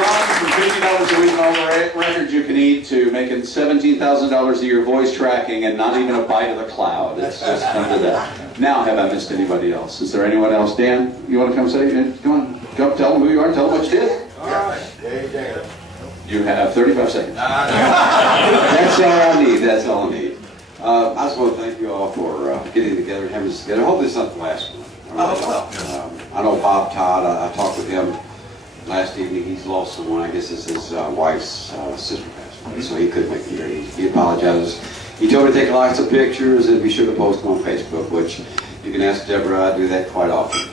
gone from $50 a week on all the records you can eat to making $17,000 a year voice tracking and not even a bite of the cloud. It's just come to that. Now, have I missed anybody else? Is there anyone else? Dan, you want to come say? Come on, come tell them who you are and tell them what you did. All right. Yeah. You have 35 seconds. That's all I need. That's all I need. I just want to thank you all for getting together and having us together. I hope this is not the last one. I know Bob Todd. I talked with him last evening. He's lost someone. I guess it's his wife's sister passed away, so he couldn't make the here. He apologizes. He told me to take lots of pictures and be sure to post them on Facebook, which you can ask Deborah. I do that quite often.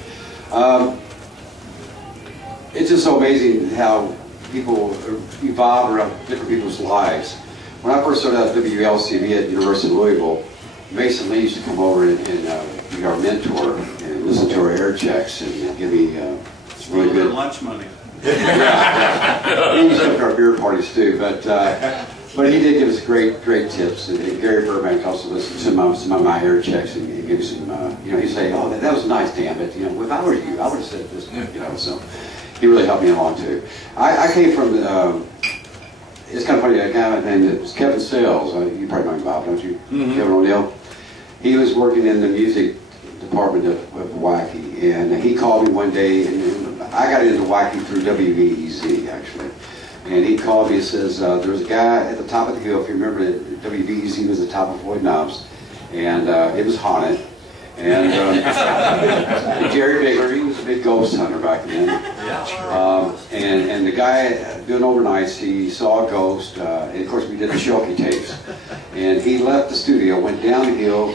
It's just so amazing how people evolve around different people's lives. When I first started out at WLCB at University of Louisville, Mason Lee used to come over and be our mentor and listen to our air checks and give me some really good lunch money. Yeah. He used to come to our beer parties too, but he did give us great tips. And Gary Burbank also listened to some of my air checks and give some, he'd say, "Oh, that was nice, Dan, but if I were you, I would have said this," So he really helped me along too. I came from it's kind of funny, a guy named Kevin Sales, you probably know him, Bob, don't you? Mm-hmm. Kevin O'Neill. He was working in the music department of WAKY, and he called me one day, and I got into WAKY through WVEZ, actually. And he called me and says, there was a guy at the top of the hill, if you remember, WVEZ was the top of Floyd Knobs, and it was haunted. And Jerry Bigler, he was a big ghost hunter back then. And the guy doing overnights, he saw a ghost. And of course, we did the Shoki tapes. And he left the studio, went down the hill,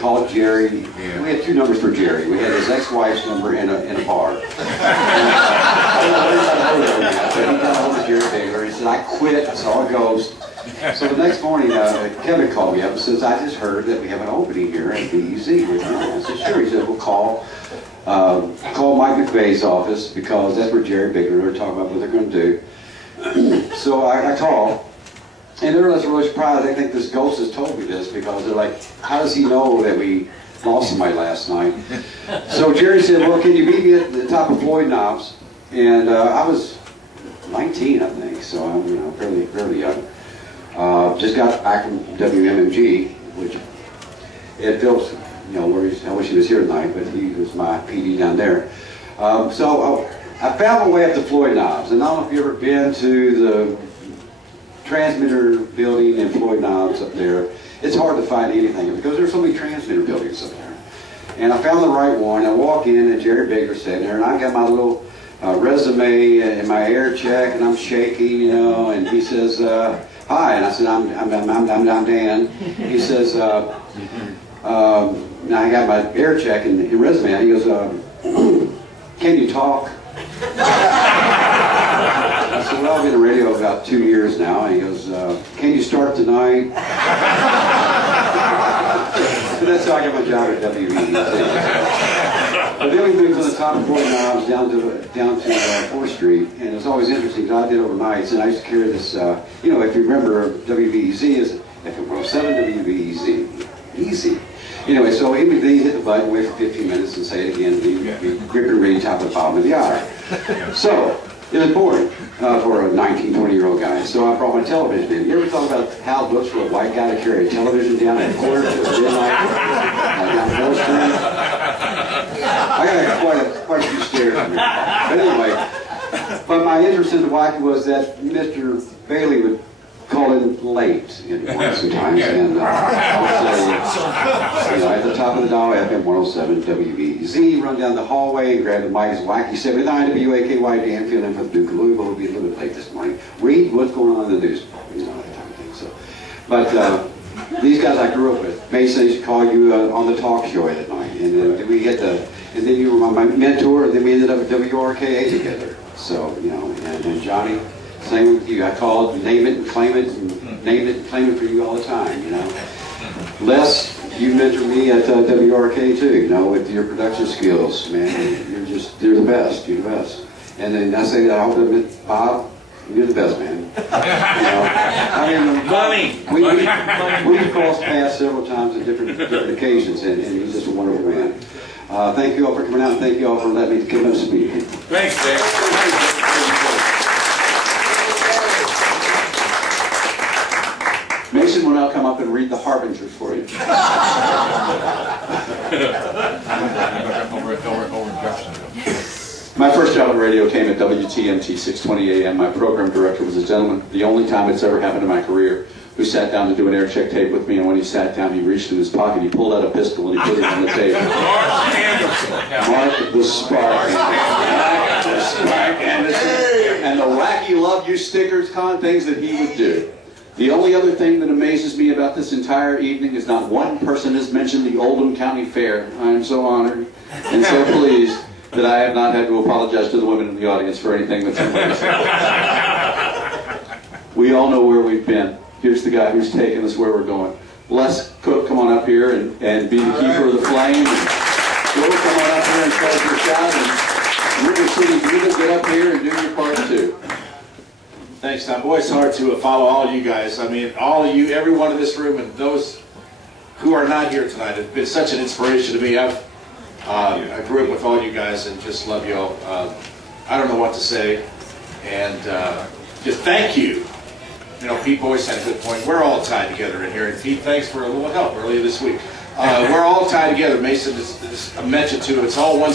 called Jerry. We had two numbers for Jerry. We had his ex-wife's number and a bar. I don't know what he's heard of yet, but he got hold of Jerry Bigler. He said, "I quit. I saw a ghost." So the next morning, Kevin called me up and says, "I just heard that we have an opening here at BEZ." I said, "Sure." He said, "Well, call Mike McVeigh's office because that's where Jerry Bigler are talking about what they're going to do." So I called, and they're really surprised. They think this ghost has told me this because they're like, "How does he know that we lost somebody last night?" So Jerry said, "Well, can you meet me at the top of Floyd Knobs?" And I was 19, I think, so I'm fairly young. Just got back from WMMG, which Ed Phillips, I wish he was here tonight, but he was my PD down there. So I found my way up to Floyd Knobs, and I don't know if you've ever been to the transmitter building in Floyd Knobs up there. It's hard to find anything because there's so many transmitter buildings up there. And I found the right one. I walk in, and Jerry Bigler's sitting there, and I got my little resume and my air check, and I'm shaky, and he says, "Hi," and I said, I'm Dan. He says, now I got my air check and resume, and he goes, "Can you talk?" I said, "Well, I've been in radio about 2 years now," and he goes, "Can you start tonight?" So that's how I got my job at WVEZ. But then we moved from the top of Floyd Knobs down to 4th Street, and it's always interesting because I did overnights, and I used to carry this, if you remember, WVEZ is FM 107, WVEZ, easy. Anyway, so he would hit the button, wait for 15 minutes, and say it again, and be grip and read top of the bottom of the hour. So it was boring for a 19, 20-year-old guy. So I brought my television in. You ever thought about how it looks for a white guy to carry a television down at quarter to midnight down 4th Street? I got quite a few stairs from here. But anyway, but my interest in the WAKY was that Mr. Bailey would call in late sometimes, and I would say, at the top of the dial, FM 107 WVEZ, run down the hallway, grab the mic, it's WAKY 79 WAKY, Dan filling in for the Duke of Louisville. We'll be a little bit late this morning. Read what's going on in the news, that type of thing. So, but these guys I grew up with. Mason used to call you on the talk show at night, and then we had and then you were my mentor, and then we ended up at WRKA together. So, and Johnny, same with you. I called Name It and Claim It, and Name It and Claim It for you all the time, Les, you mentored me at WRK too, with your production skills, man. You're the best. You're the best. And then I say that I hope that Bob, you're the best, man. We've crossed paths several times at different occasions, and he's just a wonderful man. Thank you all for coming out, and thank you all for letting me come and speak. Thanks, Dave. come up and read the Harbingers for you. My first job in radio came at WTMT 620 AM. My program director was a gentleman, the only time it's ever happened in my career, who sat down to do an air check tape with me, and when he sat down, he reached in his pocket, he pulled out a pistol, and he put it on the table. Mark the Spark Anderson. And the Wacky Love You stickers, things that he would do. The only other thing that amazes me about this entire evening is not one person has mentioned the Oldham County Fair. I am so honored and so pleased that I have not had to apologize to the women in the audience for anything that's amazing. We all know where we've been. Here's the guy who's taking us where we're going. Les Cook, come on up here and be the keeper of the flame. And Will, come on up here and close your shout. And River City, you get up here and do your part too. Thanks, Tom. Boy, it's hard to follow all you guys. I mean, all of you, everyone in this room, and those who are not here tonight have been such an inspiration to me. I grew up with all you guys and just love you all. I don't know what to say. And just thank you. You know, Pete Boyce had a good point. We're all tied together in here. And Pete, thanks for a little help earlier this week. We're all tied together. Mason just mentioned too, it's all one